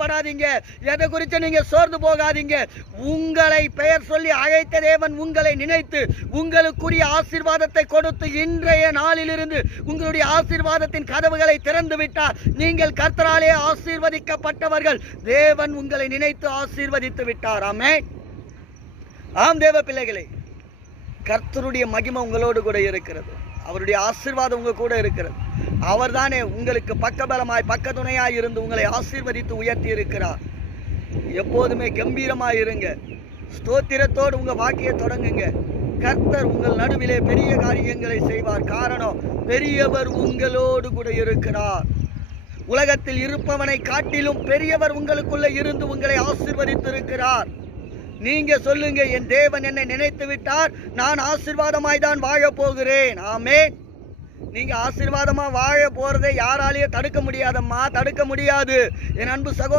படாதீங்க. எதை குறித்து நீங்க சோர்ந்து போகாதீங்க. உங்களை பெயர் சொல்லி அழைத்த தேவன் உங்களை நினைத்து உங்களுக்குரிய ஆசீர்வாதத்தை கொடுத்து இன்றைய நாளிலிருந்து உங்களுடைய ஆசீர்வாதத்தின் கதவுகளை திறந்து விட்டார். நீங்கள் கர்த்தராலே ஆசீர்வதிக்கப்பட்டவர்கள். தேவன் உங்களை நினைத்து ஆசீர்வதித்து விட்டார். ஆமென். ஆம் தேவ பிள்ளைகளே, கர்த்தருடைய மகிமை உங்களோடு கூட இருக்கிறது. அவருடைய ஆசீர்வாதம் உங்க கூட இருக்கிறது. அவர்தானே உங்களுக்கு பக்கபலமாய் பக்கத்துணையாய் இருந்து உங்களை ஆசீர்வதித்து உயர்த்தி இருக்கிறார். எப்போதுமே கம்பீரமாய் இருங்க. ஸ்தோத்திரத்தோடு உங்க வாக்கிய தொடங்குங்க. கர்த்தர் உங்கள் நடுவிலே பெரிய காரியங்களை செய்வார். காரணம், பெரியவர் உங்களோடு கூட இருக்கிறார். உலகத்தில் இருப்பவனை காட்டிலும் பெரியவர் உங்களுக்குள்ள இருந்து உங்களை ஆசீர்வதித்து இருக்கிறார். நீங்க சொல்லுங்க, என் தேவன் என்னை நினைத்து விட்டார், நான் ஆசீர்வாதமாய் தான் வாழ போகிறேன். ஆமென். நீங்க ஆசீர்வாதமா வாழ போறதை யாராலேயே தடுக்க முடியாதம்மா, தடுக்க முடியாது. என் அன்பு சகோதரர்